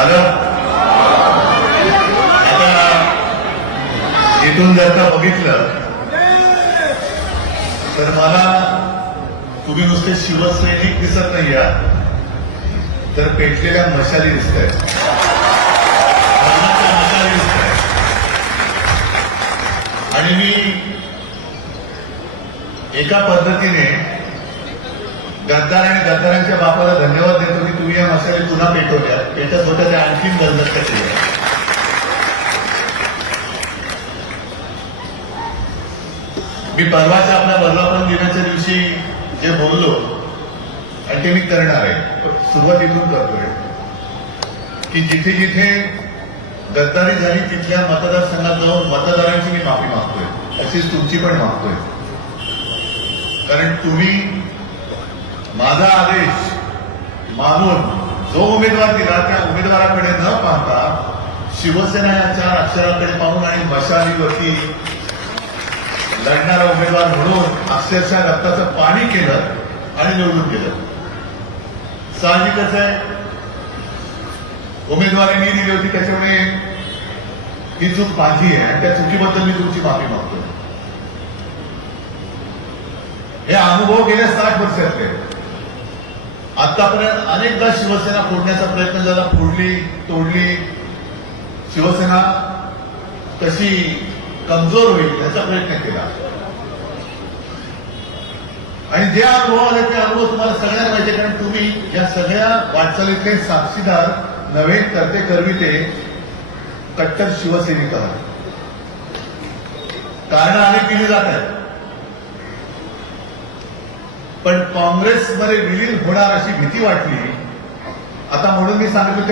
झालं. आता इथून जर का बघितलं तर मला तुम्ही नुसते शिवसैनिक दिसत नाही आहात, तर पेटलेल्या मशाली दिसत आहेत. आणि मी एका पद्धतीने गद्दार आणि गद्दारांच्या बापाला धन्यवाद देतो की तुम्ही या मशाली पुन्हा पेटवल्या. पेटत होत्या त्या आणखीन गलबत केल्या. मी परवाच्या आपल्या वर्धापन दिनाच्या दिवशी जे बोललो आणि ते मी करणार आहे, सुरुवात इथून करतोय की जिथे जिथे गद्दारी झाली तिथल्या मतदारसंघात जाऊन मतदारांची मी माफी मागतोय, अशीच तुमची पण मागतोय. कारण तुम्ही माझा आदेश मानून जो उमेदवार दिला त्या उमेदवाराकडे न पाहता शिवसेना या 4 अक्षराकडे पाहून आणि मशालीवरती लढणारा उमेदवार म्हणून अक्षरशः रक्ताचं पाणी केलं आणि निवडून गेलं. साहजिकच आहे, उमेदवारी मी दिली होती त्याच्यामुळे ही चूक माझी आहे आणि त्या चुकीबद्दल मी तुमची माफी मागतो. हे अनुभव गेल्या 60 वर्षातले. आतापर्यंत अनेकदा शिवसेना फोडण्याचा प्रयत्न झाला, फोडली, तोडली. शिवसेना कशी कमजोर होईल याचा प्रयत्न केला. आणि जे अनुभव आले ते अनुभव तुम्हाला सगळ्यांना माहिती, कारण तुम्ही या सगळ्या वाटचालीतले साक्षीदार नव्हे, करते करविते कट्टर शिवसैनिक आहात. कारण अनेक दिली जात आहेत, पण काँग्रेसमध्ये विलीन होणार अशी भीती वाटली. आता म्हणून मी सांगितलं